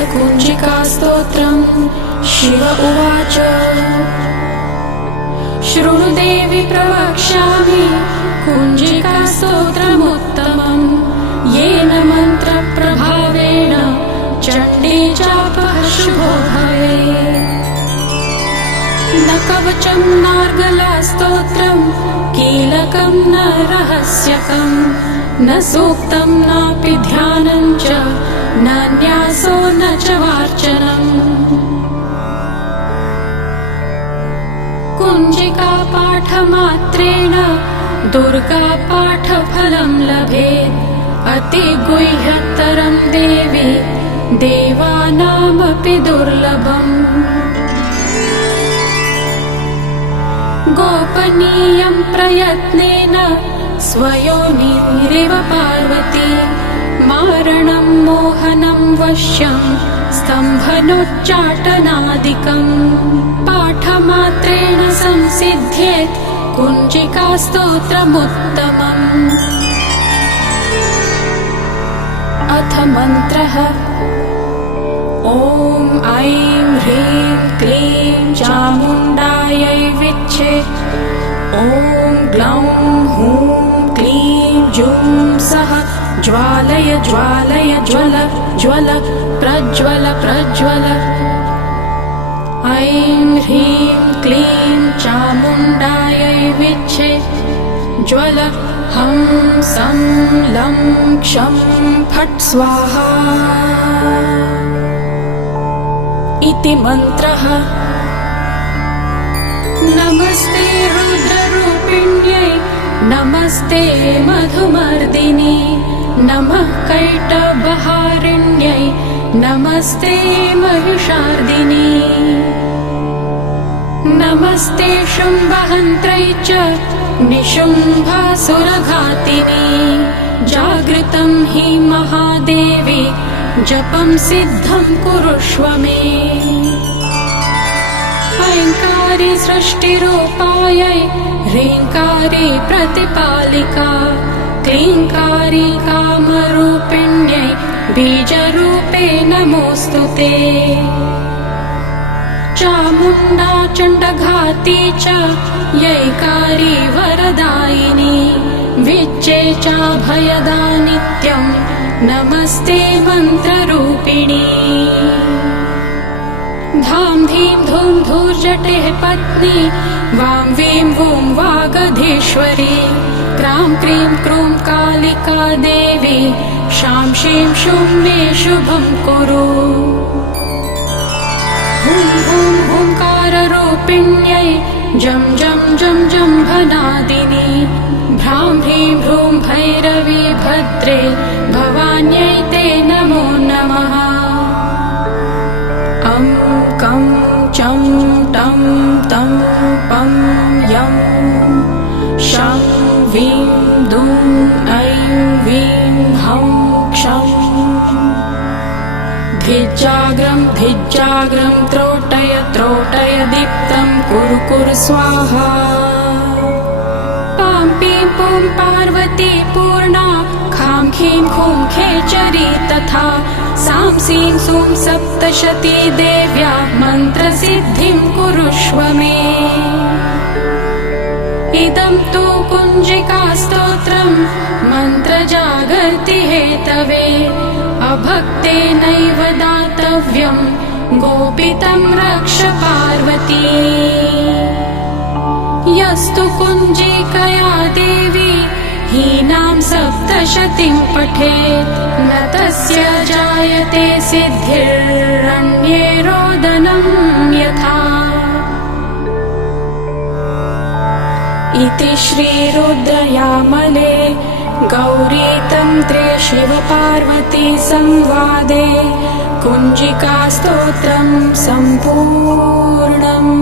कुञ्जिकास्तोत्रम्। शिव उवाच शृणु देवि प्रवक्ष्यामि कुञ्जिकास्तोत्रमुत्तमम्। येन मन्त्रप्रभावेण चण्डी जापः शुभो भवेत्। न कवचं नार्गलास्तोत्रम् कीलकं न रहस्यकम् न सूक्तं नापि ध्यानं च न न्यासो न च वार्चनम्। कुञ्जिकापाठमात्रेण दुर्गापाठफलं लभेत्। अतिगुह्यतरं देवी देवानामपि दुर्लभम्। गोपनीयं प्रयत्नेन स्वयोनिरिव पार्वती। मारणं मोहनं वश्यं स्तम्भनोच्चाटनादिकम्। पाठमात्रेण संसिद्ध्येत् कुञ्जिकास्तोत्रमुत्तमम्। अथ मन्त्रः। ॐ ऐं ह्रीं क्लीं चामुण्डायै विच्छे। ॐ ग्लौं हूं क्लीं जूं सः ज्वालय ज्वालय ज्वल ज्वल प्रज्वल प्रज्वल। ऐं ह्रीं क्लीं चामुण्डायै विच्छे। ज्वल हं सं लं क्षं फट् स्वाहा इति मन्त्रः। नमस्ते रुद्ररूपिण्यै नमस्ते मधुमर्दिनी। नमः कैटभहारिण्यै नमस्ते महिषार्दिनी। नमस्ते शुम्भहन्त्रै च निशुम्भासुरघातिनी। जागृतं हि महादेवी जपं सिद्धं कुरुष्व मे। ऐङ्कारी सृष्टिरूपायै ह्रीङ्कारी प्रतिपालिका। क्लीङ्कारी कामरूपिण्यै बीजरूपे नमोऽस्तु ते। चामुण्डा चण्डघाती च यैकारी वरदायिनी। विच्चे चाभयदा नित्यं नमस्ते मन्त्ररूपिणी। धां धीं धूं धूर्जटेः पत्नी वां वीं वूं वागधीश्वरी। क्रां क्रीं क्रूं कालिका देवी शां शीं शूं मे शुभं कुरु। हुं हुं हुंकाररूपिण्यै जं जं जं जम्भनादिनी। भ्रां ह्रीं भ्रूं भैरवी भद्रे भवान्यै ते नमो नमः। अं कं चं टं तं पं यं शं वीं दूं ऐं वीं हं क्षं। धिज्जाग्रं धिज्जाग्रं त्रोटय त्रोटय दीप्तं कुरु कुरु स्वाहा। पां पीं पूं पार्वती पूर्णा खां खीं खूं खेचरी तथा। सां सीं सूं सप्तशती देव्या मन्त्रसिद्धिं कुरुष्व मे। इदं तु कुञ्जिकास्तोत्रम् मन्त्रजागर्ति हेतवे। अभक्तेनैव दातव्यं गोपितं रक्ष पार्वती। यस्तु कुञ्जिकया देवी हीनां सप्तशतीं पठेत् न तस्य जायते सिद्धिरन्ये रोदनं यथा। इति श्रीरुद्रयामले गौरीतन्त्रे शिवपार्वती संवादे कुञ्जिकास्तोत्रं सम्पूर्णम्।